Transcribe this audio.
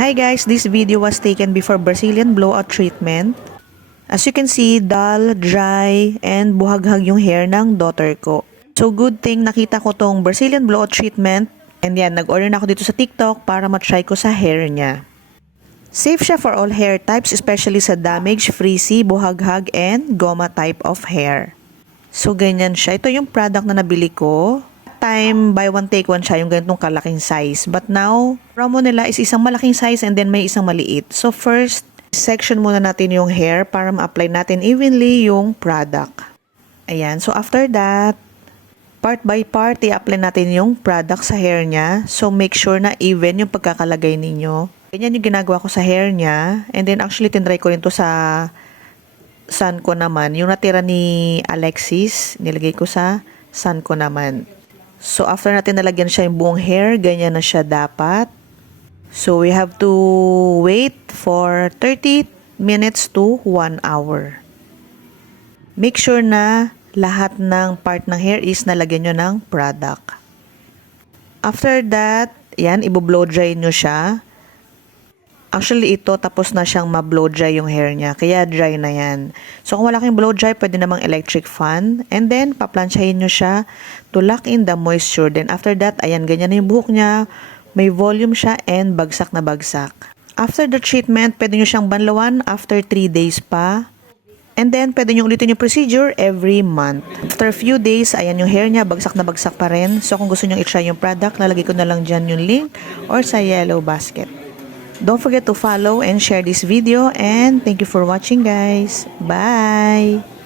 Hi guys, this video was taken before Brazilian blowout treatment. As you can see, dull, dry, and buhaghag yung hair ng daughter ko. So good thing nakita ko tong Brazilian blowout treatment. And yan, nag-order na ako dito sa TikTok para matry ko sa hair niya. Safe siya for all hair types, especially sa damage, frizzy, buhaghag, and goma type of hair. So ganyan siya. Ito yung product na nabili ko. Time buy one take one siya, yung ganitong kalaking size. But now, promo nila is isang malaking size and then may isang maliit. So first, section muna natin yung hair para ma-apply natin evenly yung product. Ayan. So after that, part by part, i-apply natin yung product sa hair niya. So make sure na even yung pagkakalagay ninyo. Ganyan yung ginagawa ko sa hair niya. And then actually, tinry ko rin to sa son ko naman. Yung natira ni Alexis, nilagay ko sa son ko naman. So, after natin nalagyan siya yung buong hair, ganyan na siya dapat. So, we have to wait for 30 minutes to 1 hour. Make sure na lahat ng part ng hair is nalagyan nyo ng product. After that, yan, i-blow dry nyo siya. Actually, ito, tapos na siyang ma-blow dry yung hair niya. Kaya dry na yan. So, kung wala kayong blow dry, pwede namang electric fan. And then, paplansyahin nyo siya to lock in the moisture. Then, after that, ayan, ganyan na yung buhok niya. May volume siya and bagsak na bagsak. After the treatment, pwede nyo siyang banlawan after 3 days pa. And then, pwede nyo ulitin yung procedure every month. After a few days, ayan yung hair niya, bagsak na bagsak pa rin. So, kung gusto nyo i-try yung product, lalagay ko na lang dyan yung link or sa yellow basket. Don't forget to follow and share this video, and thank you for watching guys. Bye!